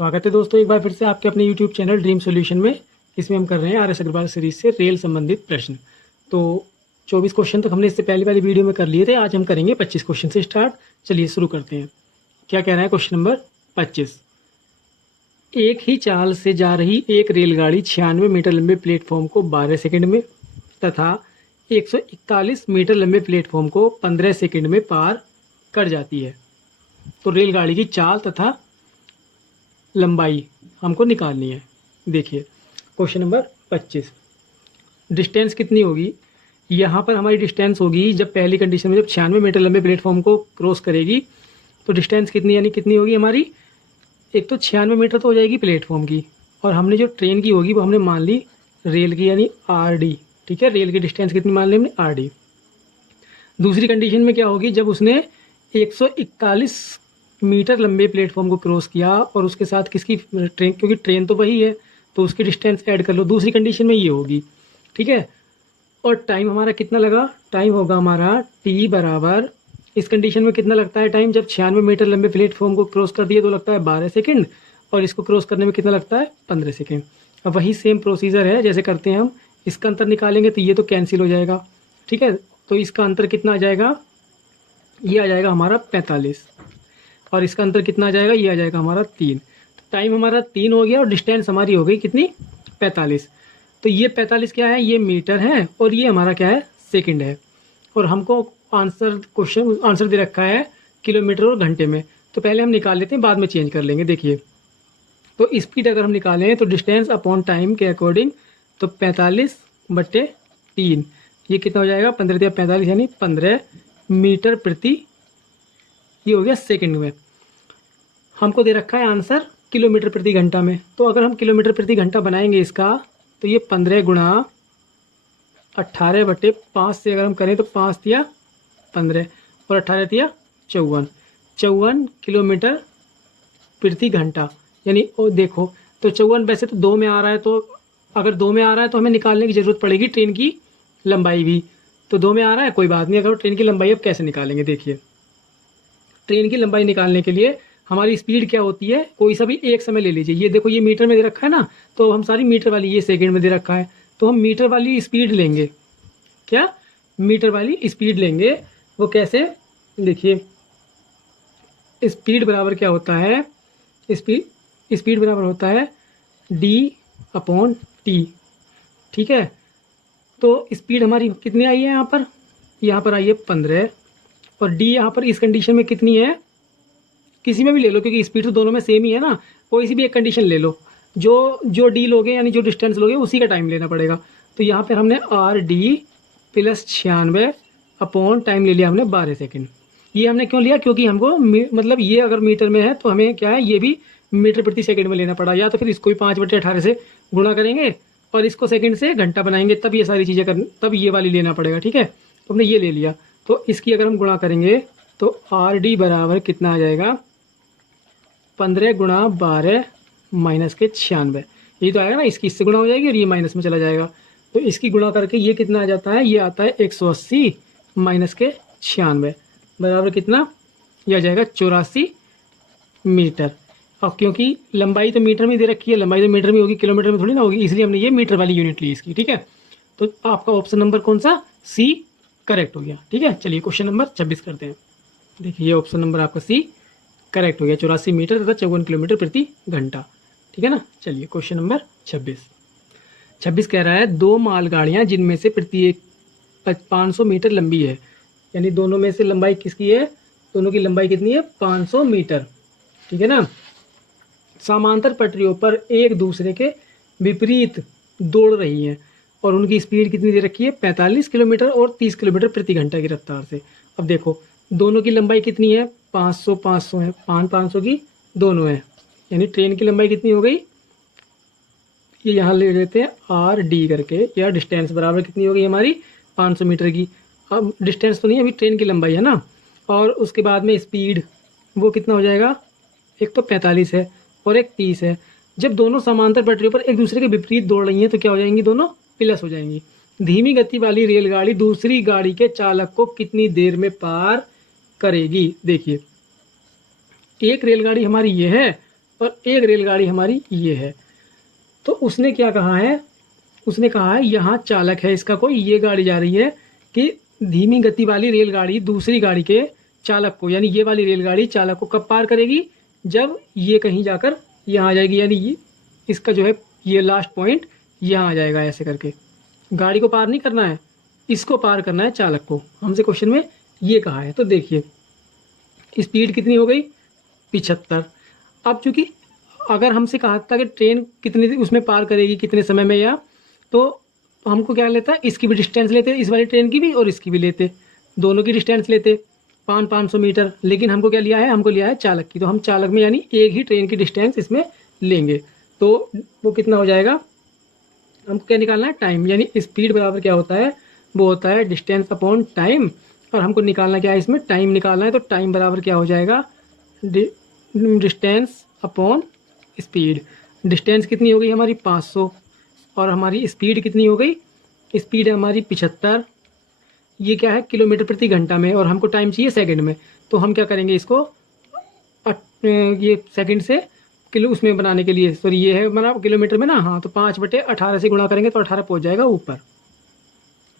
स्वागत है दोस्तों एक बार फिर से आपके अपने YouTube चैनल ड्रीम सॉल्यूशन में। इसमें हम कर रहे हैं आर.एस. अग्रवाल सीरीज से रेल संबंधित प्रश्न। तो 24 क्वेश्चन तक हमने इससे पहली वाली वीडियो में कर लिए थे। आज हम करेंगे 25 क्वेश्चन से स्टार्ट। चलिए शुरू करते हैं। क्या कह रहा है क्वेश्चन नंबर 25। एक ही चाल से जा रही एक रेलगाड़ी 96 मीटर लंबे प्लेटफॉर्म को 12 सेकेंड में तथा 141 मीटर लंबे प्लेटफॉर्म को 15 सेकेंड में पार कर जाती है। तो रेलगाड़ी की चाल तथा लंबाई हमको निकालनी है। देखिए क्वेश्चन नंबर 25। डिस्टेंस कितनी होगी? यहाँ पर हमारी डिस्टेंस होगी, जब पहली कंडीशन में जब 96 मीटर लंबे प्लेटफॉर्म को क्रॉस करेगी तो डिस्टेंस कितनी यानी कितनी होगी हमारी? एक तो 96 मीटर तो हो जाएगी प्लेटफॉर्म की, और हमने जो ट्रेन की होगी वो हमने मान ली रेल की यानी RD। ठीक है, रेल की डिस्टेंस कितनी मान ली हमने? RD। दूसरी कंडीशन में क्या होगी? जब उसने 141 मीटर लंबे प्लेटफॉर्म को क्रॉस किया और उसके साथ किसकी ट्रेन, क्योंकि ट्रेन तो वही है तो उसकी डिस्टेंस ऐड कर लो। दूसरी कंडीशन में ये होगी। ठीक है, और टाइम हमारा कितना लगा? टाइम होगा हमारा T बराबर, इस कंडीशन में कितना लगता है टाइम? जब 96 मीटर लंबे प्लेटफॉर्म को क्रॉस कर दिए तो लगता है 12 सेकेंड, और इसको क्रॉस करने में कितना लगता है? 15 सेकेंड। अब वही सेम प्रोसीजर है जैसे करते हैं हम। इसका अंतर निकालेंगे तो ये तो कैंसिल हो जाएगा। ठीक है, तो इसका अंतर कितना आ जाएगा? ये आ जाएगा हमारा 45, और इसका अंतर कितना आ जाएगा? ये आ जाएगा हमारा 3। तो टाइम हमारा 3 हो गया और डिस्टेंस हमारी हो गई कितनी? 45। तो ये 45 क्या है? ये मीटर है, और ये हमारा क्या है? सेकंड है। और हमको क्वेश्चन आंसर दे रखा है किलोमीटर और घंटे में। तो पहले हम निकाल लेते हैं, बाद में चेंज कर लेंगे। देखिए, तो स्पीड अगर हम निकालें तो डिस्टेंस अपॉन टाइम के अकॉर्डिंग, तो 45/3 ये कितना हो जाएगा? 15×45 यानी 15 मीटर प्रति, ये हो गया सेकंड में। हमको दे रखा है आंसर किलोमीटर प्रति घंटा में। तो अगर हम किलोमीटर प्रति घंटा बनाएंगे इसका, तो ये 15 गुणा 18/5 से अगर हम करें तो 5 दिया 15 और 18 दिया 54 किलोमीटर प्रति घंटा। यानी ओ देखो, तो 54 वैसे तो 2 में आ रहा है, तो अगर 2 में आ रहा है तो हमें निकालने की ज़रूरत पड़ेगी ट्रेन की लंबाई भी। तो 2 में आ रहा है, कोई बात नहीं। अगर ट्रेन की लंबाई अब कैसे निकालेंगे? देखिए, ट्रेन की लंबाई निकालने के लिए हमारी स्पीड क्या होती है? कोई सा भी एक समय ले लीजिए। ये देखो, ये मीटर में दे रखा है ना, तो हम सारी मीटर वाली, ये सेकंड में दे रखा है तो हम मीटर वाली स्पीड लेंगे। क्या? मीटर वाली स्पीड लेंगे। वो कैसे? देखिए, स्पीड बराबर क्या होता है? स्पीड बराबर होता है D/T। ठीक है, तो स्पीड हमारी कितनी आई है यहाँ पर? यहाँ पर आई है 15, और D यहाँ पर इस कंडीशन में कितनी है? किसी में भी ले लो, क्योंकि स्पीड तो दोनों में सेम ही है ना। कोई सी भी एक कंडीशन ले लो, जो D लोगे यानी जो डिस्टेंस लोगे उसी का टाइम लेना पड़ेगा। तो यहाँ पर हमने RD + 96 अपॉन टाइम ले लिया हमने 12 सेकेंड। ये हमने क्यों लिया? क्योंकि हमको मतलब ये अगर मीटर में है तो हमें क्या है, ये भी मीटर प्रति सेकंड में लेना पड़ा। या तो फिर इसको भी 5/18 से गुणा करेंगे और इसको सेकंड से घंटा बनाएंगे, तब ये सारी चीज़ें तब ये वाली लेना पड़ेगा। ठीक है, तो हमने ये ले लिया। तो इसकी अगर हम गुणा करेंगे तो RD बराबर कितना आ जाएगा? 15 गुणा 12 माइनस के 96, ये तो आएगा ना। इसकी इससे गुणा हो जाएगी और ये माइनस में चला जाएगा। तो इसकी गुणा करके ये कितना आ जाता है? ये आता है 180 माइनस के 96 बराबर कितना? ये आ जाएगा 84 मीटर। अब क्योंकि लंबाई तो मीटर में दे रखी है, लंबाई तो मीटर में होगी, किलोमीटर में थोड़ी ना होगी, इसलिए हमने ये मीटर वाली यूनिट ली इसकी। ठीक है, तो आपका ऑप्शन नंबर कौन सा? C करेक्ट हो गया। ठीक है, चलिए क्वेश्चन नंबर 26 करते हैं। देखिए, ये ऑप्शन नंबर आपका C करेक्ट हो गया, 84 मीटर तथा 54 किलोमीटर प्रति घंटा। ठीक है ना। चलिए क्वेश्चन नंबर 26 कह रहा है 2 मालगाड़ियाँ जिनमें से प्रत्येक 500 मीटर लंबी है, यानी दोनों में से लंबाई किसकी है? दोनों की लंबाई कितनी है? 500 मीटर। ठीक है ना। समांतर पटरियों पर एक दूसरे के विपरीत दौड़ रही हैं और उनकी स्पीड कितनी दे रखी है? 45 किलोमीटर और 30 किलोमीटर प्रति घंटा की रफ्तार से। अब देखो, दोनों की लंबाई कितनी है? 500 है, 500 की दोनों है, यानी ट्रेन की लंबाई कितनी हो गई? ये यहाँ ले लेते हैं RD करके, या डिस्टेंस बराबर कितनी हो गई हमारी? 500 मीटर की। अब डिस्टेंस तो नहीं, अभी ट्रेन की लंबाई है ना, और उसके बाद में स्पीड वो कितना हो जाएगा? एक तो 45 है और एक 30 है। जब दोनों समांतर पटरियों पर एक दूसरे के विपरीत दौड़ रही हैं तो क्या हो जाएंगी? दोनों प्लस हो जाएंगी। धीमी गति वाली रेलगाड़ी दूसरी गाड़ी के चालक को कितनी देर में पार करेगी? देखिए, एक रेलगाड़ी हमारी ये है और एक रेलगाड़ी हमारी ये है। तो उसने क्या कहा है, उसने कहा है यहाँ चालक है इसका कोई, ये गाड़ी जा रही है कि धीमी गति वाली रेलगाड़ी दूसरी गाड़ी के चालक को, यानी ये वाली रेलगाड़ी चालक को कब पार करेगी, जब ये कहीं जाकर यहाँ आ जाएगी, यानी इसका जो है ये लास्ट पॉइंट यहाँ आ जाएगा। ऐसे करके गाड़ी को पार नहीं करना है, इसको पार करना है चालक को, हमसे क्वेश्चन में ये कहा है। तो देखिए स्पीड कितनी हो गई 75। अब चूंकि अगर हमसे कहा था कि ट्रेन कितने उसमें पार करेगी कितने समय में, या तो हमको क्या लेता है, इसकी भी डिस्टेंस लेते, इस वाली ट्रेन की भी और इसकी भी लेते, दोनों की डिस्टेंस लेते 500 मीटर। लेकिन हमको क्या लिया है, हमको लिया है चालक की, तो हम चालक में यानी एक ही ट्रेन की डिस्टेंस इसमें लेंगे। तो वो कितना हो जाएगा, हमको क्या निकालना है, टाइम, यानी स्पीड बराबर क्या होता है, वो होता है डिस्टेंस अपॉन टाइम। और हमको निकालना क्या है, इसमें टाइम निकालना है। तो टाइम बराबर क्या हो जाएगा, डिस्टेंस अपॉन स्पीड। डिस्टेंस कितनी हो गई हमारी 500 और हमारी स्पीड कितनी हो गई, स्पीड है हमारी 75। ये क्या है किलोमीटर प्रति घंटा में, और हमको टाइम चाहिए सेकंड में। तो हम क्या करेंगे इसको ये सेकंड से किलो उसमें बनाने के लिए, सॉरी ये है हमारा किलोमीटर में ना, हाँ, तो 5/18 से गुणा करेंगे तो 18 पहुंच जाएगा ऊपर,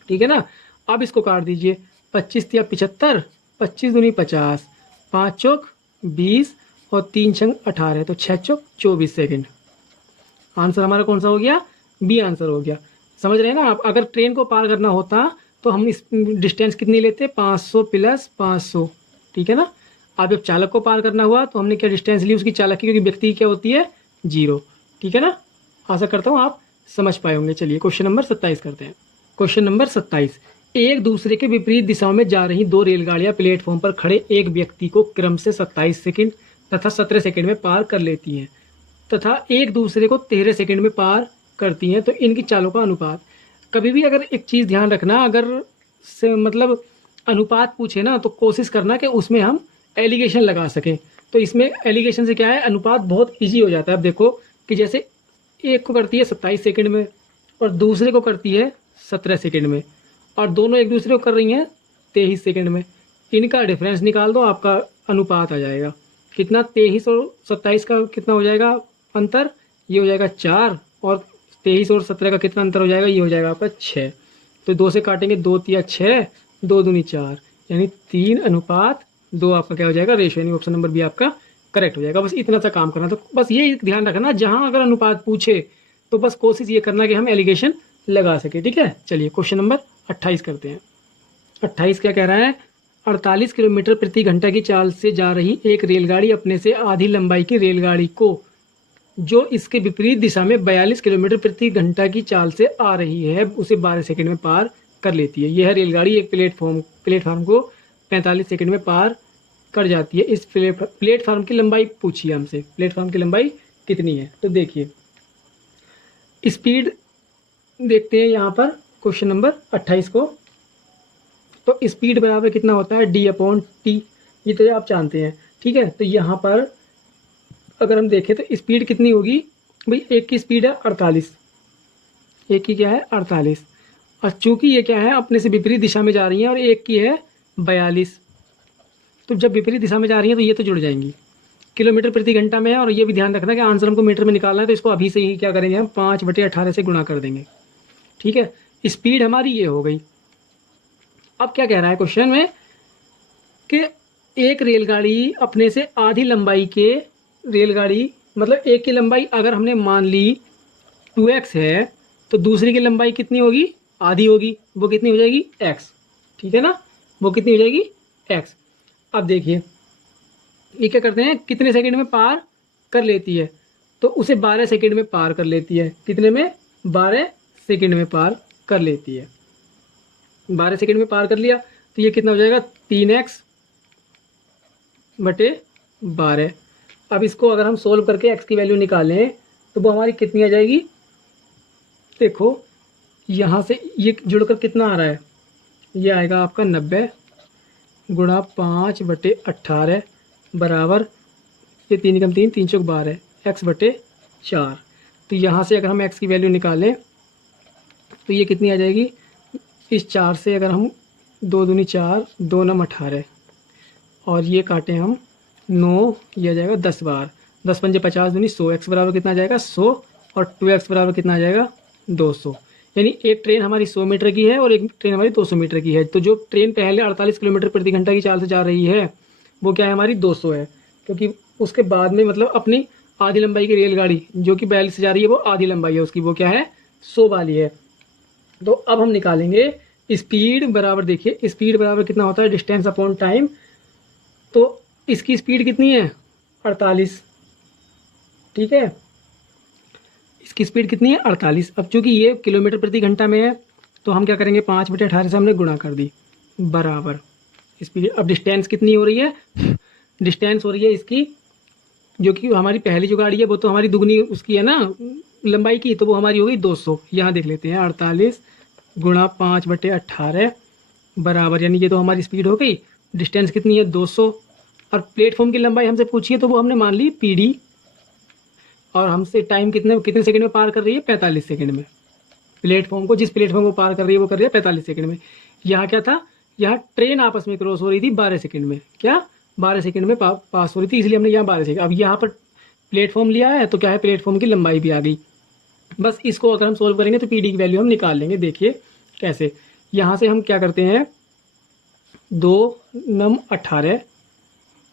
ठीक है ना। अब इसको काट दीजिए, 25 या 75, 25 दूनी 50, 5 चौक 20 और 3 छंग 18, तो 6 चौक 24 सेकेंड। आंसर हमारा कौन सा हो गया, बी आंसर हो गया। समझ रहे हैं ना आप, अगर ट्रेन को पार करना होता तो हम इस डिस्टेंस कितनी लेते, 500 + 500, ठीक है ना। अब जब चालक को पार करना हुआ तो हमने क्या डिस्टेंस ली उसकी चालक की, क्योंकि व्यक्ति की क्या होती है 0, ठीक है ना। आशा करता हूँ आप समझ पाए होंगे। चलिए क्वेश्चन नंबर 27 करते हैं। क्वेश्चन नंबर 27, एक दूसरे के विपरीत दिशाओं में जा रही दो रेलगाड़ियां प्लेटफॉर्म पर खड़े एक व्यक्ति को क्रम से 27 सेकंड तथा 17 सेकंड में पार कर लेती हैं तथा एक दूसरे को 13 सेकंड में पार करती हैं, तो इनकी चालों का अनुपात। कभी भी अगर एक चीज़ ध्यान रखना, अगर से मतलब अनुपात पूछे ना तो कोशिश करना कि उसमें हम एलिगेशन लगा सकें। तो इसमें एलिगेशन से क्या है, अनुपात बहुत ईजी हो जाता है। अब देखो कि जैसे एक को करती है 27 सेकंड में और दूसरे को करती है 17 सेकंड में, और दोनों एक दूसरे को कर रही हैं 23 सेकंड में। इनका डिफरेंस निकाल दो, आपका अनुपात आ जाएगा कितना, 23 और 27 का कितना हो जाएगा अंतर, ये हो जाएगा 4, और 23 और 17 का कितना अंतर हो जाएगा, ये हो जाएगा आपका 6। तो 2 से काटेंगे, 2 तिया 6, 2 दूनी 4, यानी 3:2 आपका क्या हो जाएगा रेशियो, यानी ऑप्शन नंबर बी आपका करेक्ट हो जाएगा। बस इतना सा काम करना। तो बस ये ध्यान रखना, जहां अगर अनुपात पूछे तो बस कोशिश ये करना कि हम एलिगेशन लगा सके, ठीक है। चलिए क्वेश्चन नंबर 28 करते हैं। 28 क्या कह रहा है, 48 किलोमीटर प्रति घंटा की चाल से जा रही एक रेलगाड़ी अपने से आधी लंबाई की रेलगाड़ी को, जो इसके विपरीत दिशा में 42 किलोमीटर प्रति घंटा की चाल से आ रही है, उसे 12 सेकंड में पार कर लेती है। यह रेलगाड़ी एक प्लेटफॉर्म को 45 सेकंड में पार कर जाती है। इस प्लेटफॉर्म की लंबाई पूछिए हमसे, प्लेटफॉर्म की लंबाई कितनी है। तो देखिए स्पीड देखते हैं यहाँ पर क्वेश्चन नंबर 28 को। तो स्पीड बराबर कितना होता है, D/T, ये तो आप जानते हैं, ठीक है। तो यहाँ पर अगर हम देखें तो स्पीड कितनी होगी भाई, एक की स्पीड है 48, एक की क्या है 48, और चूंकि ये क्या है अपने से विपरीत दिशा में जा रही हैं और एक की है 42, तो जब विपरीत दिशा में जा रही हैं तो ये तो जुड़ जाएंगी। किलोमीटर प्रति घंटा में है, और ये भी ध्यान रखना कि आंसर हमको मीटर में निकालना है, तो इसको अभी से ही क्या करेंगे हम 5/18 से गुणा कर देंगे, ठीक है। स्पीड हमारी ये हो गई। अब क्या कह रहा है क्वेश्चन में कि एक रेलगाड़ी अपने से आधी लंबाई के रेलगाड़ी, मतलब एक की लंबाई अगर हमने मान ली 2x है तो दूसरी की लंबाई कितनी होगी, आधी होगी, वो कितनी हो जाएगी x, ठीक है ना, वो कितनी हो जाएगी x। अब देखिए ये क्या करते हैं, कितने सेकंड में पार कर लेती है, तो उसे 12 सेकंड में पार कर लेती है। कितने में, 12 सेकंड में पार कर लेती है। 12 सेकंड में पार कर लिया तो ये कितना हो जाएगा 3x/12। अब इसको अगर हम सोल्व करके x की वैल्यू निकालें तो वो हमारी कितनी आ जाएगी, देखो यहाँ से ये जुड़कर कितना आ रहा है, ये आएगा आपका 90 गुणा 5/18 बराबर, ये 3 कम 3, 3 चौक 12, x/4। तो यहाँ से अगर हम x की वैल्यू निकालें तो ये कितनी आ जाएगी, इस 4 से अगर हम 2 दूनी 4, 2 9 18, और ये काटें हम 9, ये आ जाएगा 10 बार, 10 पंजे 50 दूनी 100, एक्स बराबर कितना आ जाएगा 100, और 2x बराबर कितना आ जाएगा 200। यानी एक ट्रेन हमारी 100 मीटर की है और एक ट्रेन हमारी 200 मीटर की है। तो जो ट्रेन पहले 48 किलोमीटर प्रति घंटा की चाल से जा रही है वो क्या है, हमारी 200 है, क्योंकि उसके बाद में मतलब अपनी आधी लंबाई की रेलगाड़ी जो कि 42 से जा रही है वो आधी लंबाई है उसकी, वो क्या है 100 वाली है। तो अब हम निकालेंगे स्पीड बराबर, देखिए स्पीड बराबर कितना होता है डिस्टेंस अपॉन टाइम। तो इसकी स्पीड कितनी है 48, ठीक है, इसकी स्पीड कितनी है 48। अब चूंकि ये किलोमीटर प्रति घंटा में है तो हम क्या करेंगे 5/18 से हमने गुणा कर दी बराबर स्पीड। अब डिस्टेंस कितनी हो रही है, डिस्टेंस हो रही है इसकी, जो कि हमारी पहली जो गाड़ी है वो तो हमारी दुगनी उसकी है ना लंबाई की, तो वो हमारी हो गई 200। यहाँ देख लेते हैं 48 गुणा 5/18 बराबर, यानी ये तो हमारी स्पीड हो गई। डिस्टेंस कितनी है 200, और प्लेटफॉर्म की लंबाई हमसे पूछी है तो वो हमने मान ली PD, और हमसे टाइम कितने कितने सेकंड में पार कर रही है 45 सेकंड में। प्लेटफॉर्म को, जिस प्लेटफॉर्म को पार कर रही है वो कर रही है 45 सेकंड में। यहाँ क्या था, यहाँ ट्रेन आपस में क्रॉस हो रही थी 12 सेकंड में, क्या 12 सेकंड में पास हो रही थी, इसलिए हमने यहाँ 12 सेकंड। अब यहाँ पर प्लेटफॉर्म लिया है तो क्या है प्लेटफॉर्म की लंबाई भी आ गई। बस इसको अगर हम सोल्व करेंगे तो PD की वैल्यू हम निकाल लेंगे। देखिए कैसे, यहाँ से हम क्या करते हैं 2 9 18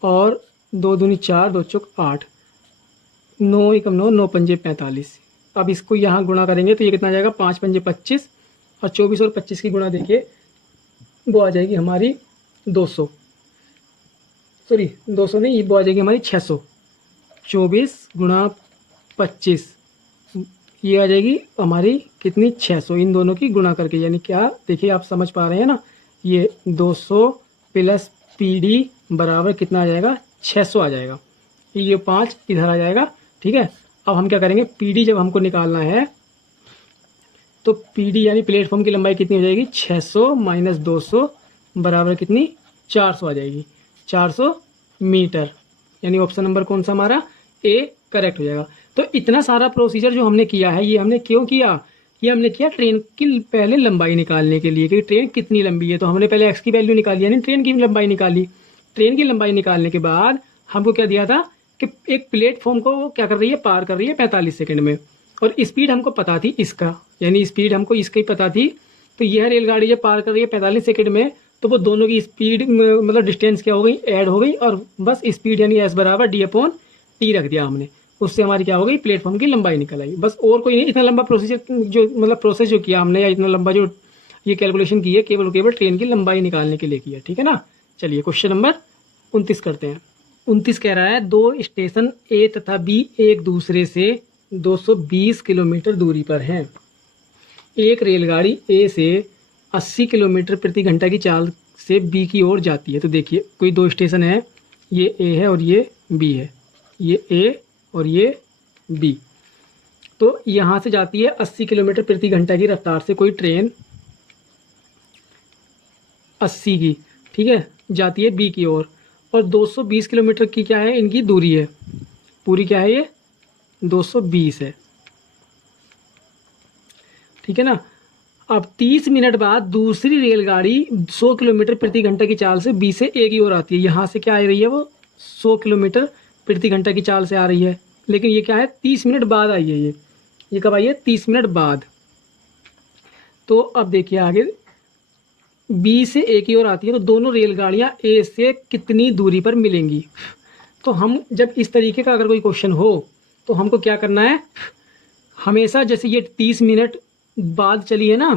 और 2 दूनी 4 2 चौक 8, 9 एकम 9 9 पंजे 45। अब इसको यहाँ गुणा करेंगे तो ये कितना आ जाएगा 5 पंजे 25, और 24 और 25 की गुणा देखिए वो आ जाएगी हमारी 200, सॉरी 200 नहीं, वो आ जाएगी हमारी 600। 24 गुणा 25 ये आ जाएगी हमारी कितनी 600, इन दोनों की गुणा करके, यानी क्या देखिए आप समझ पा रहे हैं ना, ये 200 प्लस PD बराबर कितना आ जाएगा 600 आ जाएगा। ये 5 इधर आ जाएगा, ठीक है। अब हम क्या करेंगे PD जब हमको निकालना है तो PD यानी प्लेटफॉर्म की लंबाई कितनी हो जाएगी 600 माइनस 200 बराबर कितनी 400 आ जाएगी, 400 मीटर। यानी ऑप्शन नंबर कौन सा हमारा A करेक्ट हो जाएगा। तो इतना सारा प्रोसीजर जो हमने किया है ये हमने क्यों किया, ये हमने किया ट्रेन की पहले लंबाई निकालने के लिए कि ट्रेन कितनी लंबी है। तो हमने पहले x की वैल्यू निकाली यानी ट्रेन की लंबाई निकाली। ट्रेन की लंबाई निकालने के बाद हमको क्या दिया था कि एक प्लेटफॉर्म को वो क्या कर रही है पार कर रही है 45 सेकंड में, और स्पीड हमको पता थी इसका, यानी स्पीड हमको इसकी पता थी। तो यह रेलगाड़ी जब पार कर रही है 45 सेकंड में तो वो दोनों की स्पीड मतलब डिस्टेंस क्या हो गई ऐड हो गई, और बस स्पीड यानी S बराबर D/T रख दिया हमने, उससे हमारी क्या हो गई प्लेटफॉर्म की लंबाई निकल आई। बस और कोई नहीं, इतना लंबा प्रोसीजर जो मतलब प्रोसेस जो किया हमने या इतना लंबा जो ये कैलकुलेशन की है केवल ट्रेन की लंबाई निकालने के लिए किया, ठीक है ना। चलिए क्वेश्चन नंबर 29 करते हैं। 29 कह रहा है 2 स्टेशन A तथा B एक दूसरे से 220 किलोमीटर दूरी पर हैं। एक रेलगाड़ी A से 80 किलोमीटर प्रति घंटा की चाल से B की ओर जाती है। तो देखिए कोई 2 स्टेशन है, ये A है और ये B है, ये A और ये B। तो यहाँ से जाती है 80 किलोमीटर प्रति घंटा की रफ्तार से कोई ट्रेन 80 की, ठीक है, जाती है B की ओर, और 220 किलोमीटर की क्या है इनकी दूरी है, पूरी क्या है ये 220 है, ठीक है ना। अब 30 मिनट बाद दूसरी रेलगाड़ी 100 किलोमीटर प्रति घंटा की चाल से B से A की ओर आती है। यहाँ से क्या आ रही है वो 100 किलोमीटर प्रति घंटा की चाल से आ रही है, लेकिन ये क्या है 30 मिनट बाद आई है, ये कब आई है 30 मिनट बाद। तो अब देखिए आगे B से A की ओर आती है, तो दोनों रेलगाड़ियाँ A से कितनी दूरी पर मिलेंगी। तो हम जब इस तरीके का अगर कोई क्वेश्चन हो तो हमको क्या करना है, हमेशा जैसे ये 30 मिनट बाद चली है ना,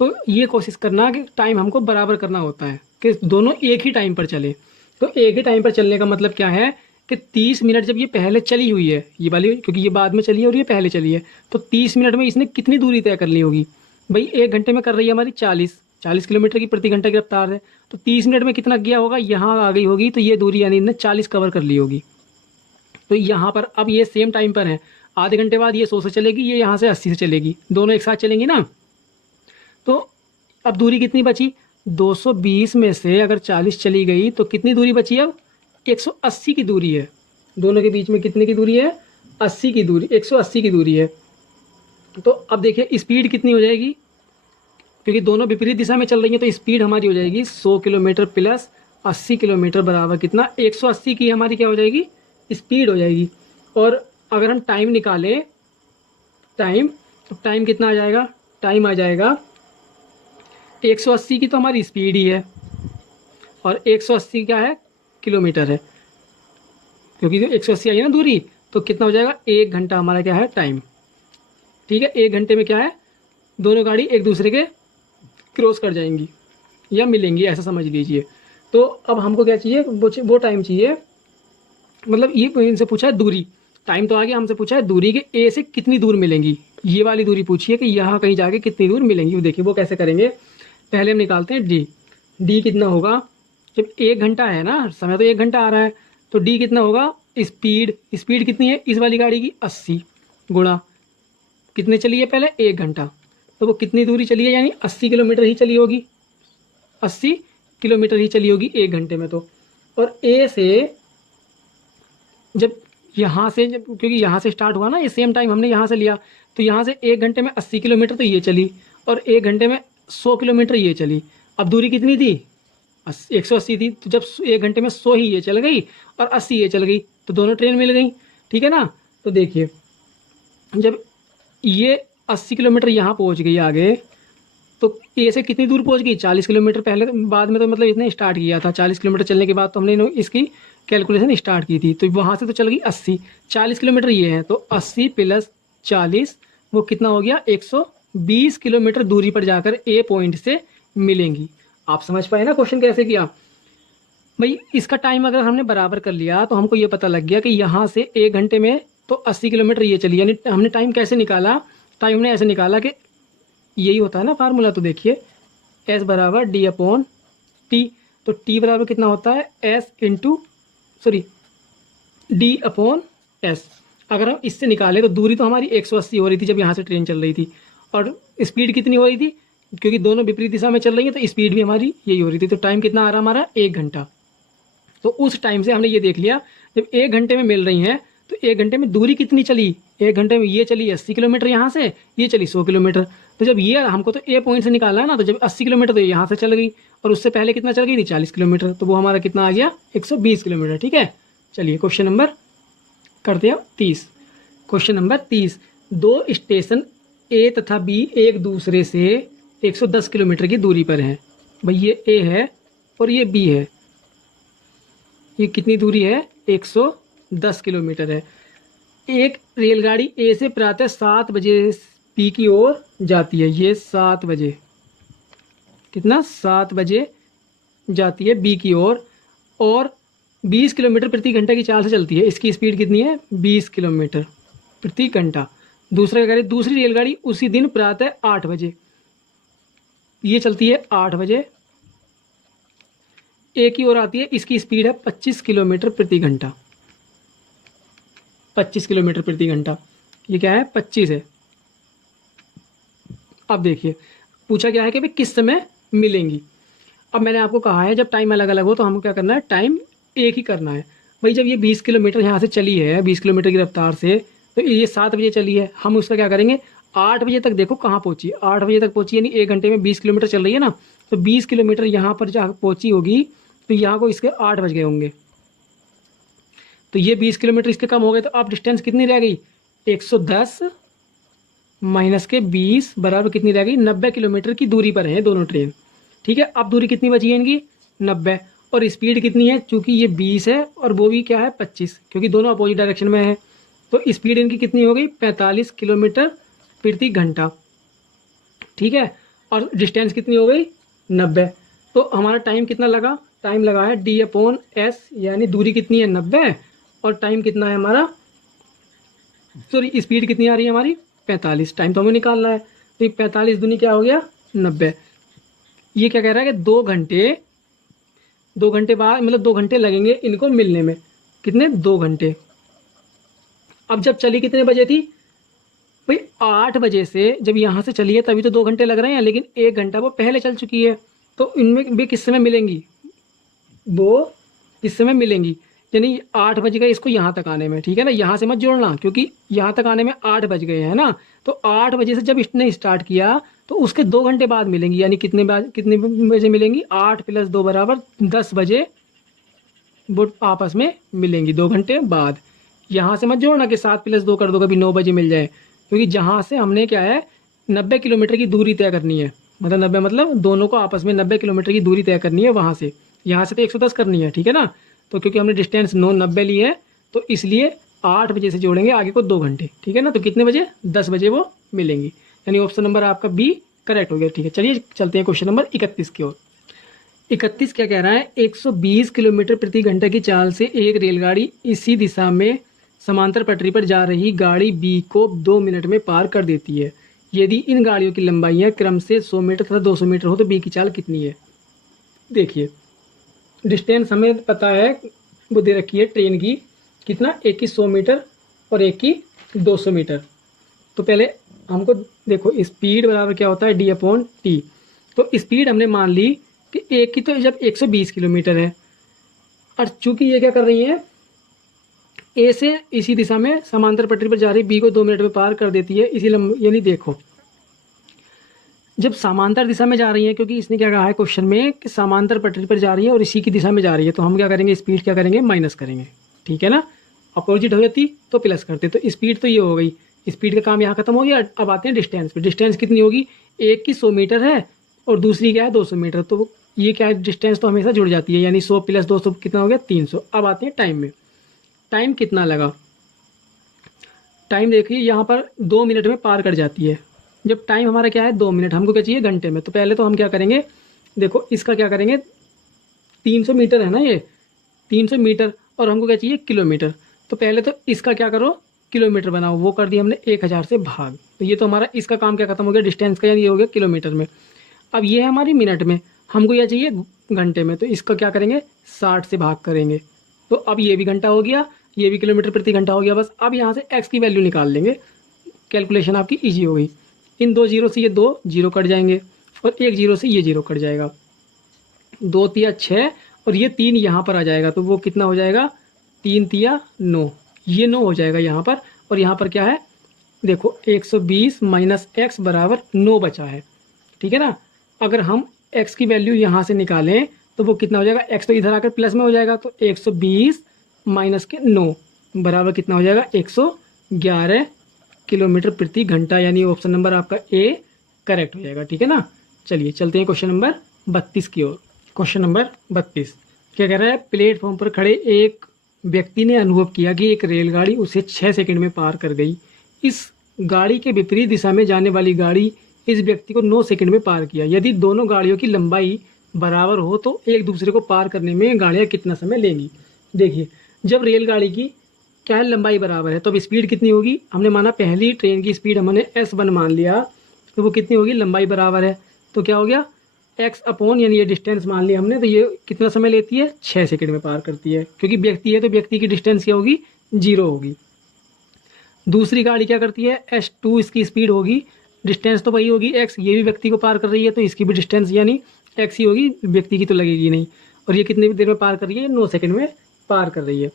तो ये कोशिश करना कि टाइम हमको बराबर करना होता है कि दोनों एक ही टाइम पर चले। तो एक ही टाइम पर चलने का मतलब क्या है कि 30 मिनट जब ये पहले चली हुई है ये वाली, क्योंकि ये बाद में चली है और ये पहले चली है, तो 30 मिनट में इसने कितनी दूरी तय कर ली होगी भाई। 1 घंटे में कर रही है हमारी 40 किलोमीटर की प्रति घंटा की रफ्तार है, तो 30 मिनट में कितना गया होगा, यहाँ आ गई होगी, तो ये दूरी यानी इन्हें 40 कवर कर ली होगी। तो यहाँ पर अब ये सेम टाइम पर है, आधे घंटे बाद ये 100 से चलेगी, ये यहाँ से 80 से चलेगी, दोनों एक साथ चलेंगी ना। तो अब दूरी कितनी बची, 220 में से अगर 40 चली गई तो कितनी दूरी बची, अब 180 की दूरी है। दोनों के बीच में कितने की दूरी है 80 की दूरी, 180 की दूरी है। तो अब देखिए स्पीड कितनी हो जाएगी, क्योंकि दोनों विपरीत दिशा में चल रही हैं, तो स्पीड हमारी हो जाएगी 100 किलोमीटर प्लस 80 किलोमीटर बराबर कितना 180 की हमारी क्या हो जाएगी स्पीड हो जाएगी। और अगर हम टाइम निकालें, टाइम, तो टाइम कितना आ जाएगा, टाइम आ जाएगा 180 की तो हमारी स्पीड ही है और 180 क्या है, किलोमीटर है, क्योंकि 180 आई है ना दूरी, तो कितना हो जाएगा, 1 घंटा हमारा क्या है, टाइम। ठीक है, 1 घंटे में क्या है, दोनों गाड़ी एक दूसरे के क्रॉस कर जाएंगी या मिलेंगी, ऐसा समझ लीजिए। तो अब हमको क्या चाहिए, वो टाइम चाहिए, मतलब ये इनसे पूछा है दूरी, टाइम तो आ गया, हमसे पूछा है दूरी के ए से कितनी दूर मिलेंगी, ये वाली दूरी पूछिए कि यहाँ कहीं जाके कितनी दूर मिलेंगी। वो देखिए वो कैसे करेंगे, पहले हम निकालते हैं डी। डी कितना होगा, जब 1 घंटा है ना, समय तो 1 घंटा आ रहा है, तो डी कितना होगा, स्पीड, स्पीड कितनी है इस वाली गाड़ी की, 80 गुणा कितने चली है पहले, 1 घंटा, तो वो कितनी दूरी चली है, यानी 80 किलोमीटर ही चली होगी, 80 किलोमीटर ही चली होगी 1 घंटे में। तो और ए से जब यहाँ से, जब क्योंकि यहाँ से स्टार्ट हुआ ना, ये सेम टाइम हमने यहाँ से लिया, तो यहाँ से 1 घंटे में 80 किलोमीटर तो ये चली और 1 घंटे में 100 किलोमीटर ये चली। अब दूरी कितनी थी, 180 थी, तो जब 1 घंटे में 100 ही ये चल गई और 80 ये चल गई, तो दोनों ट्रेन मिल गई। ठीक है ना, तो देखिए जब ये 80 किलोमीटर यहाँ पहुँच गई आगे, तो ए से कितनी दूर पहुँच गई, 40 किलोमीटर पहले, बाद में तो मतलब इसने स्टार्ट किया था 40 किलोमीटर चलने के बाद, तो हमने इसकी कैलकुलेशन स्टार्ट की थी, तो वहाँ से तो चल गई 80, 40 किलोमीटर ये है, तो 80 प्लस 40 वो कितना हो गया, 120 किलोमीटर दूरी पर जाकर ए पॉइंट से मिलेंगी। आप समझ पाए ना क्वेश्चन कैसे किया भाई। इसका टाइम अगर हमने बराबर कर लिया तो हमको ये पता लग गया कि यहाँ से 1 घंटे में तो 80 किलोमीटर ये चली, यानी हमने टाइम कैसे निकाला, टाइम हमने ऐसे निकाला कि यही होता है ना फार्मूला, तो देखिए एस बराबर डी अपॉन टी, तो टी बराबर कितना होता है, S into D upon S. अगर हम इससे निकालें तो दूरी तो हमारी 180 हो रही थी जब यहाँ से ट्रेन चल रही थी, और स्पीड कितनी हो रही थी, क्योंकि दोनों विपरीत दिशा में चल रही है तो स्पीड भी हमारी यही हो रही थी, तो टाइम कितना आ रहा हमारा, 1 घंटा। तो उस टाइम से हमने ये देख लिया, जब 1 घंटे में मिल रही हैं तो 1 घंटे में दूरी कितनी चली, 1 घंटे में ये चली 80 किलोमीटर यहाँ से, ये चली 100 किलोमीटर, तो जब ये हमको तो ए पॉइंट से निकालना है ना, तो जब 80 किलोमीटर तो यहाँ से चल गई और उससे पहले कितना चल गई थी, 40 किलोमीटर, तो वो हमारा कितना आ गया, 120 किलोमीटर। ठीक है, चलिए क्वेश्चन नंबर करते हैं 30। क्वेश्चन नंबर 30, दो स्टेशन ए तथा बी एक दूसरे से 110 किलोमीटर की दूरी पर हैं। भाई ये ए है और ये बी है, ये कितनी दूरी है, 110 किलोमीटर है। एक रेलगाड़ी ए से प्रातः 7 बजे बी की ओर जाती है, ये 7 बजे, कितना, 7 बजे जाती है बी की ओर और 20 किलोमीटर प्रति घंटा की चाल से चलती है। इसकी स्पीड कितनी है, 20 किलोमीटर प्रति घंटा। दूसरी रेलगाड़ी उसी दिन प्रातः 8 बजे, ये चलती है 8 बजे, ए की ओर आती है, इसकी स्पीड है 25 किलोमीटर प्रति घंटा, 25 किलोमीटर प्रति घंटा, ये क्या है, 25 है। अब देखिए पूछा गया है कि भाई किस समय मिलेंगी। अब मैंने आपको कहा है जब टाइम अलग अलग हो तो हमको क्या करना है, टाइम एक ही करना है। भाई जब ये 20 किलोमीटर यहाँ से चली है, 20 किलोमीटर की रफ्तार से, तो ये 7 बजे चली है, हम उसका क्या करेंगे, 8 बजे तक देखो कहाँ पहुँची, 8 बजे तक पहुँची, यानी 1 घंटे में 20 किलोमीटर चल रही है ना, तो 20 किलोमीटर यहाँ पर जहाँ पहुँची होगी तो यहाँ को इसके 8 बज गए होंगे, तो ये 20 किलोमीटर इसके कम हो गए, तो अब डिस्टेंस कितनी रह गई, 110 माइनस के 20 बराबर कितनी रह गई, 90 किलोमीटर की दूरी पर है दोनों ट्रेन। ठीक है, अब दूरी कितनी बची है इनकी, 90, और स्पीड कितनी है, चूंकि ये 20 है और वो भी क्या है 25, क्योंकि दोनों अपोजिट डायरेक्शन में है, तो स्पीड इनकी कितनी हो गई, 45 किलोमीटर प्रति घंटा। ठीक है, और डिस्टेंस कितनी हो गई, 90। तो हमारा टाइम कितना लगा, टाइम लगा है डी अपॉन एस, यानी दूरी कितनी है 90 और टाइम कितना है हमारा, स्पीड कितनी आ रही है हमारी 45, टाइम तो हमें निकालना है, तो ये 45 दूनी क्या हो गया 90। ये क्या कह रहा है कि 2 घंटे बाद, मतलब 2 घंटे लगेंगे इनको मिलने में, कितने, 2 घंटे। अब जब चली कितने बजे थी भाई, 8 बजे से जब यहाँ से चली है तभी तो 2 घंटे लग रहे हैं, लेकिन 1 घंटा वो पहले चल चुकी है, तो इनमें भी किस समय मिलेंगी, वो किस समय मिलेंगी, यानी 8 बज गए इसको यहाँ तक आने में। ठीक है ना, यहाँ से मत जोड़ना क्योंकि यहाँ तक आने में 8 बज गए हैं ना, तो 8 बजे से जब इसने स्टार्ट किया तो उसके 2 घंटे बाद मिलेंगी, यानी कितने बजे मिलेंगी, 8 + 2 बराबर 10 बजे वो आपस में मिलेंगी 2 घंटे बाद। यहाँ से मत जोड़ना कि 7 + 2 कर दो कभी 9 बजे मिल जाए, क्योंकि जहाँ से हमने क्या है 90 किलोमीटर की दूरी तय करनी है, मतलब 90 मतलब दोनों को आपस में 90 किलोमीटर की दूरी तय करनी है वहाँ से, यहाँ से तो 110 करनी है, ठीक है ना। तो क्योंकि हमने डिस्टेंस 90 ली है तो इसलिए 8 बजे से जोड़ेंगे आगे को 2 घंटे, ठीक है ना। तो कितने बजे, 10 बजे वो मिलेंगी, यानी ऑप्शन नंबर आपका बी करेक्ट हो गया, ठीक है। चलिए चलते हैं क्वेश्चन नंबर 31 की ओर। 31 क्या कह रहा है, 120 किलोमीटर प्रति घंटे की चाल से एक रेलगाड़ी इसी दिशा में समांतर पटरी पर जा रही गाड़ी बी को 2 मिनट में पार कर देती है। यदि इन गाड़ियों की लंबाइयाँ क्रम से 100 मीटर तथा 200 मीटर हो तो बी की चाल कितनी है। देखिए डिस्टेंस हमें पता है, वो दे रखी है ट्रेन की, कितना, एक की 100 मीटर और एक की 200 मीटर। तो पहले हमको देखो स्पीड बराबर क्या होता है, d/t। तो स्पीड हमने मान ली कि एक की तो जब 120 किलोमीटर है, और चूंकि ये क्या कर रही है, ए से इसी दिशा में समांतर पटरी पर जा रही बी को 2 मिनट में पार कर देती है, इसी यानी देखो जब समांतर दिशा में जा रही है, क्योंकि इसने क्या कहा है क्वेश्चन में कि समांतर पटरी पर जा रही है और इसी की दिशा में जा रही है, तो हम क्या करेंगे, स्पीड क्या करेंगे, माइनस करेंगे, ठीक है ना। अपोजिट हो जाती तो प्लस करते, तो स्पीड तो ये हो गई, स्पीड का काम यहाँ खत्म हो गया। अब आते हैं डिस्टेंस पे, डिस्टेंस कितनी होगी, एक की 100 मीटर है और दूसरी क्या है 200 मीटर, तो ये क्या है डिस्टेंस तो हमेशा जुड़ जाती है, यानी 100 + 200 कितना हो गया 300। अब आते हैं टाइम में, टाइम कितना लगा, टाइम देखिए यहाँ पर 2 मिनट में पार कर जाती है। जब टाइम हमारा क्या है 2 मिनट, हमको क्या चाहिए घंटे में, तो पहले तो हम क्या करेंगे, देखो इसका क्या करेंगे, 300 मीटर है ना ये, 300 मीटर और हमको क्या चाहिए किलोमीटर, तो पहले तो इसका क्या करो किलोमीटर बनाओ, वो कर दिया हमने 1000 से भाग, तो ये तो हमारा इसका काम क्या खत्म हो गया डिस्टेंस का, यानी ये हो गया किलोमीटर में। अब ये है हमारी मिनट में, हमको यह चाहिए घंटे में, तो इसका क्या करेंगे 60 से भाग करेंगे, तो अब ये भी घंटा हो गया, ये भी किलोमीटर प्रति घंटा हो गया। बस अब यहाँ से x की वैल्यू निकाल लेंगे, कैलकुलेशन आपकी ईजी हो गई। इन 2 जीरो से ये 2 जीरो कट जाएंगे और 1 जीरो से ये जीरो कट जाएगा, 2 तिया 6 और ये 3 यहाँ पर आ जाएगा, तो वो कितना हो जाएगा 3 तिया 9, ये 9 हो जाएगा यहाँ पर। और यहाँ पर क्या है देखो 120 - x बराबर 9 बचा है, ठीक है ना। अगर हम x की वैल्यू यहाँ से निकालें तो वो कितना हो जाएगा, x तो इधर आकर प्लस में हो जाएगा, तो 120 - 9 बराबर कितना हो जाएगा 111 किलोमीटर प्रति घंटा, यानी ऑप्शन नंबर आपका ए करेक्ट हो जाएगा, ठीक है ना। चलिए चलते हैं क्वेश्चन नंबर 32 की ओर। क्वेश्चन नंबर 32 क्या कह रहा है, प्लेटफॉर्म पर खड़े एक व्यक्ति ने अनुभव किया कि एक रेलगाड़ी उसे 6 सेकंड में पार कर गई। इस गाड़ी के विपरीत दिशा में जाने वाली गाड़ी इस व्यक्ति को 9 सेकंड में पार किया। यदि दोनों गाड़ियों की लंबाई बराबर हो तो एक दूसरे को पार करने में गाड़ियाँ कितना समय लेंगी। देखिए जब रेलगाड़ी की क्या है लंबाई बराबर है तो अब स्पीड कितनी होगी, हमने माना पहली ट्रेन की स्पीड हमने s1 मान लिया, तो वो कितनी होगी, लंबाई बराबर है तो क्या हो गया x/, यानी ये डिस्टेंस मान लिया हमने, तो ये कितना समय लेती है 6 सेकंड में पार करती है, क्योंकि व्यक्ति है तो व्यक्ति की डिस्टेंस क्या होगी 0 होगी। दूसरी गाड़ी क्या करती है s2, इसकी स्पीड होगी, डिस्टेंस तो वही होगी x, ये भी व्यक्ति को पार कर रही है तो इसकी भी डिस्टेंस यानी x ही होगी, व्यक्ति की तो लगेगी नहीं। और ये कितनी देर में पार कर रही है, 9 सेकंड में पार कर रही है।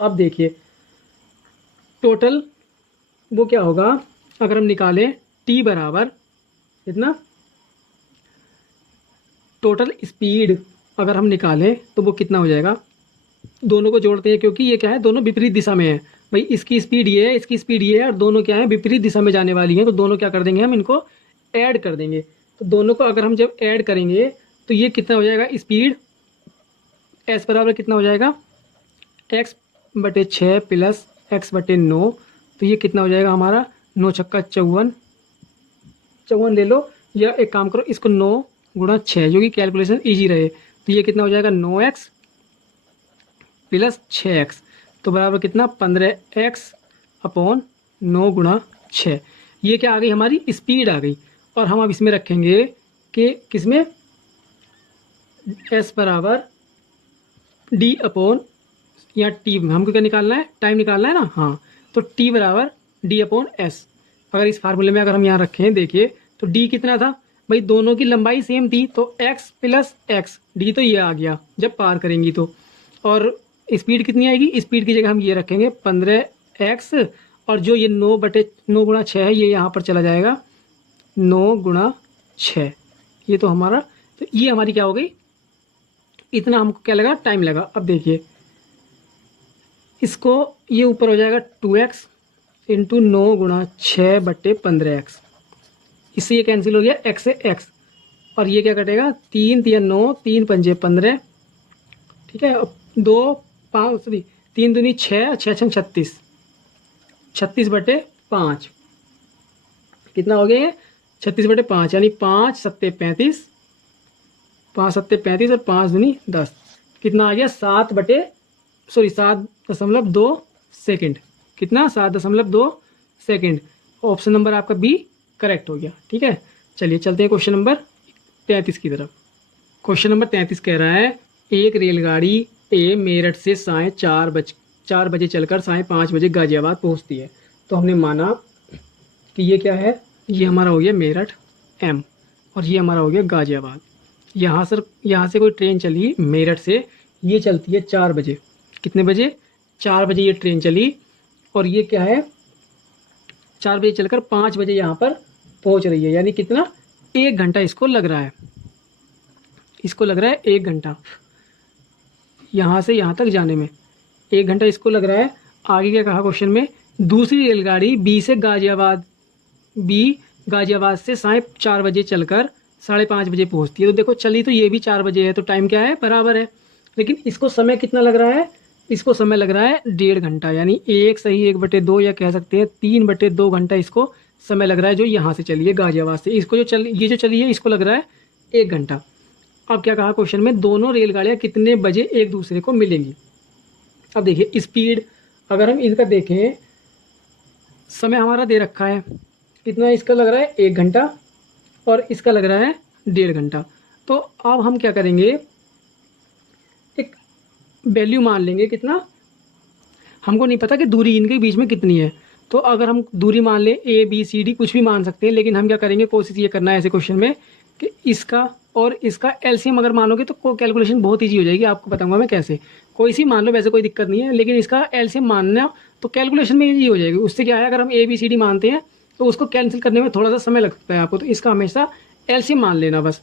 अब देखिए टोटल वो क्या होगा, अगर हम निकालें t बराबर कितना, टोटल स्पीड अगर हम निकालें तो वो कितना हो जाएगा, दोनों को जोड़ते हैं क्योंकि ये क्या है दोनों विपरीत दिशा में है, भाई इसकी स्पीड ये है इसकी स्पीड ये है और दोनों क्या है विपरीत दिशा में जाने वाली हैं, तो दोनों क्या कर देंगे हम इनको ऐड कर देंगे। तो दोनों को अगर हम जब ऐड करेंगे तो ये कितना हो जाएगा, स्पीड s बराबर कितना हो जाएगा x/6 + x/9, तो ये कितना हो जाएगा हमारा 9 छक्का 54, 54 ले लो, या एक काम करो इसको 9 × 6 जो कि कैलकुलेशन ईजी रहे, तो ये कितना हो जाएगा 9x + 6x, तो बराबर कितना 15x/9 × 6। ये क्या आ गई हमारी स्पीड आ गई। और हम अब इसमें रखेंगे कि किसमें s बराबर d/, या t में हमको क्या निकालना है, टाइम निकालना है ना, हाँ, तो t बराबर d/s। अगर इस फार्मूले में अगर हम यहाँ रखें देखिए तो d कितना था, भाई दोनों की लंबाई सेम थी तो x + x, d तो ये आ गया जब पार करेंगी तो, और स्पीड कितनी आएगी, स्पीड की जगह हम ये रखेंगे 15x, और जो ये 9 × 6 है ये यहाँ पर चला जाएगा 9 × 6, ये तो हमारा, तो ये हमारी क्या हो गई, इतना हमको क्या लगा टाइम लगा। अब देखिए इसको ये ऊपर हो जाएगा 2x इंटू 9 गुणा 6/15x। इससे ये कैंसिल हो गया x से x, और ये क्या कटेगा 3 3 9 3 पंजे 15, ठीक है। अब 2 5 सॉरी 3 दूनी 6 6 6 36, 36/5 कितना हो गया ये 36/5, यानी 5 सत्ते 35, 5 सत्ते 35 और 5 दूनी 10, कितना आ गया 7.2 सेकेंड। कितना 7.2 सेकेंड। ऑप्शन नंबर आपका बी करेक्ट हो गया, ठीक है। चलिए चलते हैं क्वेश्चन नंबर 33 की तरफ। क्वेश्चन नंबर 33 कह रहा है एक रेलगाड़ी ए मेरठ से साढ़े 4 बजे चलकर साढ़े 5 बजे गाजियाबाद पहुंचती है। तो हमने माना कि ये क्या है, ये हमारा हो गया मेरठ एम, और ये हमारा हो गया गाजियाबाद। यहाँ से कोई ट्रेन चली मेरठ से, ये चलती है 4 बजे। कितने बजे 4 बजे ये ट्रेन चली, और ये क्या है 4 बजे चलकर 5 बजे यहाँ पर पहुँच रही है, यानी कितना 1 घंटा इसको लग रहा है। इसको लग रहा है 1 घंटा यहाँ से यहाँ तक जाने में, 1 घंटा इसको लग रहा है। आगे क्या कहा क्वेश्चन में, दूसरी रेलगाड़ी बी गाजियाबाद से साढ़े 4 बजे चलकर साढ़े 5 बजे पहुँचती है। तो देखो चली तो ये भी 4 बजे है, तो टाइम क्या है बराबर है, लेकिन इसको समय कितना लग रहा है, इसको समय लग रहा है 1.5 घंटा, यानी 1/2 या कह सकते हैं 3/2 घंटा इसको समय लग रहा है जो यहाँ से चली है गाजियाबाद से। इसको जो चली है इसको लग रहा है 1 घंटा। अब क्या कहा क्वेश्चन में, दोनों रेलगाड़ियाँ कितने बजे एक दूसरे को मिलेंगी। अब देखिए स्पीड, अगर हम इनका देखें, समय हमारा दे रखा है कितना, इसका लग रहा है 1 घंटा और इसका लग रहा है 1.5 घंटा। तो अब हम क्या करेंगे, एक वैल्यू मान लेंगे कितना, हमको नहीं पता कि दूरी इनके बीच में कितनी है, तो अगर हम दूरी मान लें ABCD कुछ भी मान सकते हैं, लेकिन हम क्या करेंगे, कोशिश ये करना है ऐसे क्वेश्चन में कि इसका और इसका एलसीएम अगर मानोगे तो कैलकुलेशन बहुत ईजी हो जाएगी। आपको बताऊंगा मैं कैसे, कोई सी मान लो वैसे कोई दिक्कत नहीं है, लेकिन इसका एलसीएम मानना तो कैलकुलेशन में ईजी हो जाएगी। उससे क्या है, अगर हम ABCD मानते हैं तो उसको कैंसिल करने में थोड़ा सा समय लगता है आपको, तो इसका हमेशा एलसीएम मान लेना बस।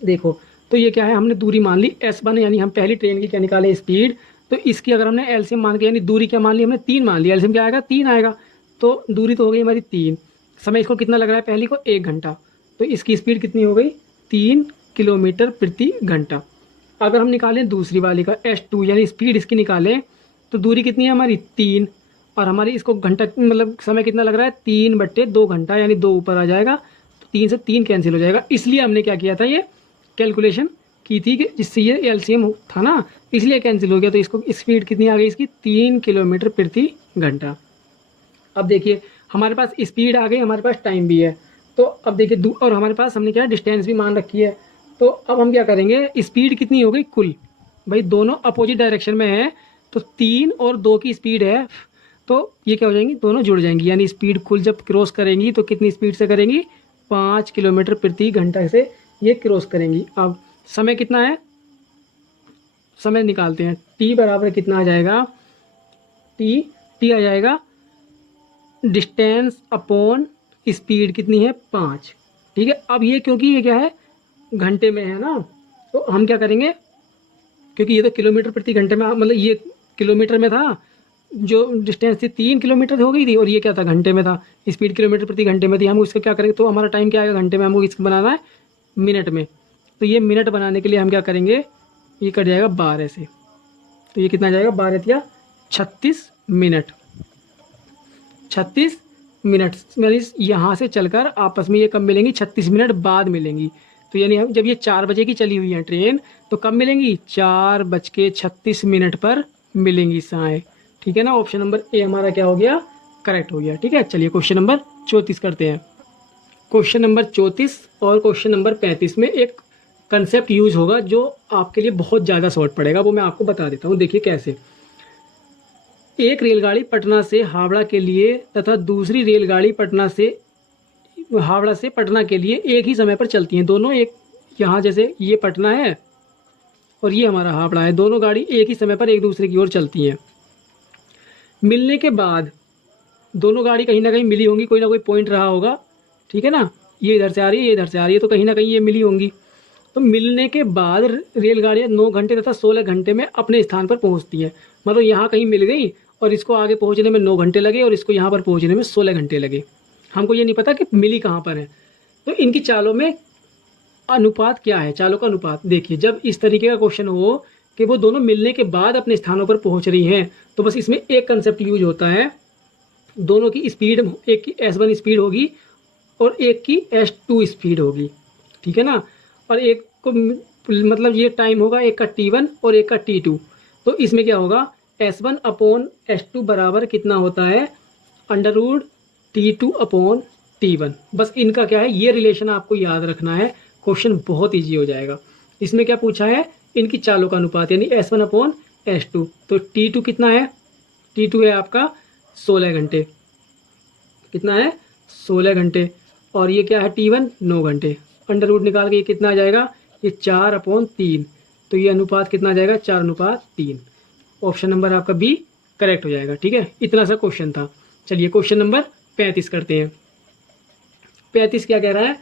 देखो तो ये क्या है, हमने दूरी मान ली S1, यानी हम पहली ट्रेन की क्या निकाले स्पीड, तो इसकी अगर हमने एलसीएम मान के यानी दूरी क्या मान ली हमने 3 मान लिया, एलसीएम क्या आएगा 3 आएगा, तो दूरी तो हो गई हमारी 3। समय इसको कितना लग रहा है, पहली को 1 घंटा, तो इसकी स्पीड कितनी हो गई 3 किलोमीटर प्रति घंटा। अगर हम निकालें दूसरी वाली का S2 यानी स्पीड इसकी निकालें, तो दूरी कितनी है हमारी 3, और हमारी इसको घंटा मतलब समय कितना लग रहा है 3/2 घंटा, यानी 2 ऊपर आ जाएगा, तो 3 से 3 कैंसिल हो जाएगा। इसलिए हमने क्या किया था, ये कैलकुलेशन की थी कि जिससे ये एलसीएम था ना, इसलिए कैंसिल हो गया। तो इसको स्पीड कितनी आ गई इसकी 3 किलोमीटर प्रति घंटा। अब देखिए हमारे पास स्पीड आ गई, हमारे पास टाइम भी है, तो अब देखिए और हमारे पास हमने क्या डिस्टेंस भी मान रखी है। तो अब हम क्या करेंगे, स्पीड कितनी हो गई कुल, भाई दोनों अपोजिट डायरेक्शन में है, तो 3 और 2 की स्पीड है, तो ये क्या हो जाएंगी, दोनों जुड़ जाएंगी, यानी स्पीड कुल जब क्रॉस करेंगी तो कितनी स्पीड से करेंगी 5 किलोमीटर प्रति घंटा से ये क्रॉस करेंगी। अब समय कितना है, समय निकालते हैं, T बराबर कितना आ जाएगा, T आ जाएगा डिस्टेंस अपॉन स्पीड कितनी है 5, ठीक है। अब ये क्योंकि ये क्या है घंटे में है ना, तो हम क्या करेंगे, क्योंकि ये तो किलोमीटर प्रति घंटे में मतलब ये किलोमीटर में था, जो डिस्टेंस थी 3 किलोमीटर हो गई थी, और ये क्या था घंटे में था, स्पीड किलोमीटर प्रति घंटे में थी। हम उसका क्या करेंगे, तो हमारा टाइम क्या आएगा घंटे में, हमको इसको बनाना है मिनट में, तो ये मिनट बनाने के लिए हम क्या करेंगे, ये कट जाएगा 12 से, तो ये कितना जाएगा 12 या 36 मिनट, 36 मिनट, यानी यहाँ से चलकर आपस में ये कब मिलेंगी 36 मिनट बाद मिलेंगी। तो यानी हम जब ये 4 बजे की चली हुई है ट्रेन, तो कब मिलेंगी 4:36 पर मिलेंगी साए, ठीक है ना। ऑप्शन नंबर ए हमारा क्या हो गया, करेक्ट हो गया, ठीक है। चलिए क्वेश्चन नंबर 34 करते हैं। क्वेश्चन नंबर 34 और क्वेश्चन नंबर 35 में एक कंसेप्ट यूज होगा जो आपके लिए बहुत ज़्यादा शॉर्ट पड़ेगा, वो मैं आपको बता देता हूँ। देखिए कैसे, एक रेलगाड़ी पटना से हावड़ा के लिए तथा दूसरी रेलगाड़ी हावड़ा से पटना के लिए एक ही समय पर चलती हैं। दोनों एक, यहाँ जैसे ये पटना है और ये हमारा हावड़ा है, दोनों गाड़ी एक ही समय पर एक दूसरे की ओर चलती हैं। मिलने के बाद दोनों गाड़ी कहीं ना कहीं मिली होंगी, कोई ना कोई पॉइंट रहा होगा, ठीक है ना, ये इधर से आ रही है, ये इधर से आ रही है, तो कहीं ना कहीं ये मिली होंगी। तो मिलने के बाद रेलगाड़ियाँ 9 घंटे तथा 16 घंटे में अपने स्थान पर पहुंचती हैं। मतलब यहाँ कहीं मिल गई और इसको आगे पहुंचने में 9 घंटे लगे और इसको यहाँ पर पहुंचने में 16 घंटे लगे। हमको ये नहीं पता कि मिली कहाँ पर है। तो इनकी चालों में अनुपात क्या है, चालों का अनुपात देखिए। जब इस तरीके का क्वेश्चन हो कि वो दोनों मिलने के बाद अपने स्थानों पर पहुंच रही हैं, तो बस इसमें एक कंसेप्ट यूज होता है, दोनों की स्पीड, एक की S1 स्पीड होगी और एक की S2 स्पीड होगी, ठीक है ना। और एक को मतलब ये टाइम होगा, एक का T1 और एक का T2। तो इसमें क्या होगा, S1 अपॉन S2 बराबर कितना होता है, under root T2 upon T1। बस इनका क्या है, ये रिलेशन आपको याद रखना है, क्वेश्चन बहुत ईजी हो जाएगा। इसमें क्या पूछा है, इनकी चालों का अनुपात यानी S1 अपॉन S2। तो T2 कितना है, T2 है आपका 16 घंटे, कितना है 16 घंटे। और ये क्या है T1 9 घंटे। अंडर रूट निकाल के ये कितना आ जाएगा, ये 4/3। तो ये अनुपात कितना आ जाएगा, 4/3। ऑप्शन नंबर आपका बी करेक्ट हो जाएगा, ठीक है। इतना सा क्वेश्चन था। चलिए क्वेश्चन नंबर 35 करते हैं। 35 क्या कह रहा है,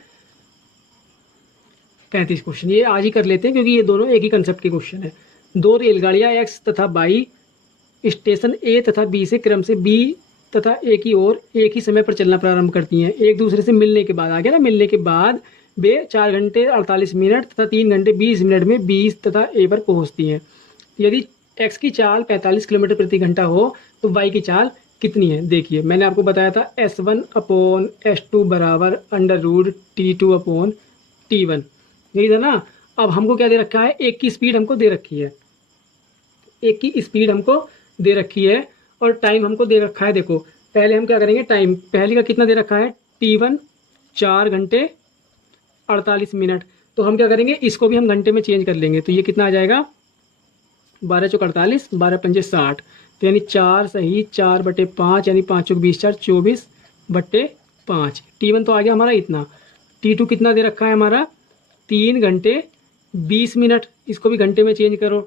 35 क्वेश्चन ये आज ही कर लेते हैं क्योंकि ये दोनों एक ही कंसेप्ट के क्वेश्चन है। दो रेलगाड़ियाँ एक्स तथा वाई स्टेशन ए तथा बी से क्रम से बी तथा ए की ओर एक ही समय पर चलना प्रारंभ करती हैं। एक दूसरे से मिलने के बाद, आ गया ना, मिलने के बाद वे 4 घंटे 48 मिनट तथा 3 घंटे 20 मिनट में बी तथा ए पर पहुंचती हैं। यदि एक्स की चाल 45 किलोमीटर प्रति घंटा हो तो वाई की चाल कितनी है। देखिए मैंने आपको बताया था S1 अपॉन S2 बराबर under root T2 upon T1, यही था ना। अब हमको क्या दे रखा है, एक की स्पीड हमको दे रखी है, एक की स्पीड हमको दे रखी है और टाइम हमको दे रखा है। देखो पहले हम क्या करेंगे, टाइम पहले का कितना दे रखा है, T1 4 घंटे 48 मिनट। तो हम क्या करेंगे, इसको भी हम घंटे में चेंज कर लेंगे। तो ये कितना आ जाएगा, 12 चौक 48, 12 पंजे 60। तो यानी 4 सही 4/5 यानी 5 चौक 20 4 24/5। T1 तो आ गया हमारा इतना। T2 कितना दे रखा है हमारा, 3 घंटे 20 मिनट। इसको भी घंटे में चेंज करो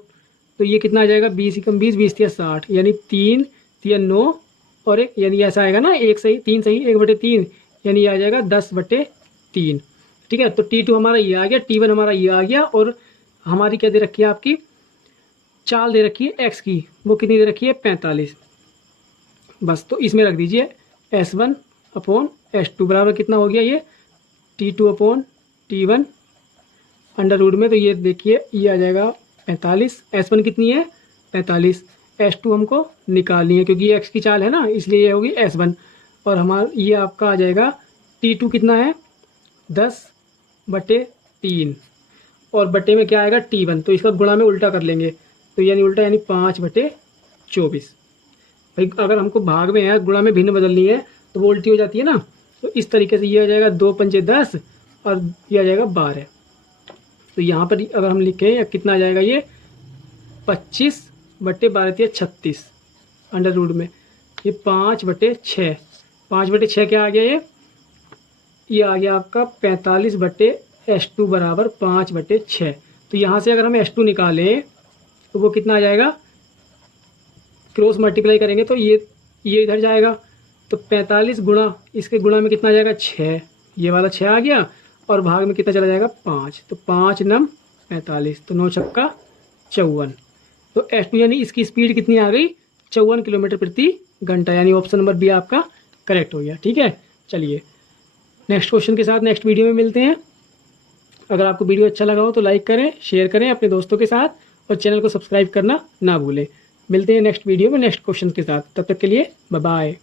तो ये कितना आ जाएगा, 20 कम 20 20 या 60 यानी 3 3 9 और 1 यानी ऐसा आएगा ना, 1 सही 3 सही 1/3 यानी आ जाएगा 10/3, ठीक है। तो T2 हमारा ये आ गया, T1 हमारा ये आ गया और हमारी क्या दे रखी है, आपकी चाल दे रखी है एक्स की, वो कितनी दे रखी है 45। बस तो इसमें रख दीजिए S1 अपॉन S2 बराबर कितना हो गया, ये T2 upon T1 under root में। तो ये देखिए ये आ जाएगा 45। S1 कितनी है 45, S2 हमको निकालनी है क्योंकि ये एक्स की चाल है ना, इसलिए ये होगी S1। और हमारा ये आपका आ जाएगा T2 कितना है 10/3 और बटे में क्या आएगा T1। तो इसका गुणा में उल्टा कर लेंगे, तो यानी उल्टा यानी 5/24। भाई अगर हमको भाग में है गुणा में भिन्न बदलनी है तो वो उल्टी हो जाती है ना। तो इस तरीके से ये आ जाएगा 2 पंजे 10 और ये आ जाएगा 12। तो यहाँ पर अगर हम लिखें या कितना आ जाएगा, ये 25/12 36 अंडर रूट में, ये 5/6। 5/6 क्या आ गया, ये आ गया आपका 45/S2 बराबर 5/6। तो यहाँ से अगर हम S2 निकालें तो वो कितना आ जाएगा, क्रॉस मल्टीप्लाई करेंगे तो ये इधर जाएगा। तो 45 गुणा इसके गुणा में कितना आ जाएगा 6, ये वाला 6 आ गया और भाग में कितना चला जाएगा 5। तो 5 9 45, तो 9 छक्का 54। तो S2 यानी इसकी स्पीड कितनी आ गई, 54 किलोमीटर प्रति घंटा, यानी ऑप्शन नंबर बी आपका करेक्ट हो गया, ठीक है। चलिए नेक्स्ट क्वेश्चन के साथ नेक्स्ट वीडियो में मिलते हैं। अगर आपको वीडियो अच्छा लगा हो तो लाइक करें, शेयर करें अपने दोस्तों के साथ और चैनल को सब्सक्राइब करना ना भूलें। मिलते हैं नेक्स्ट वीडियो में नेक्स्ट क्वेश्चन के साथ, तब तक के लिए बाय बाय।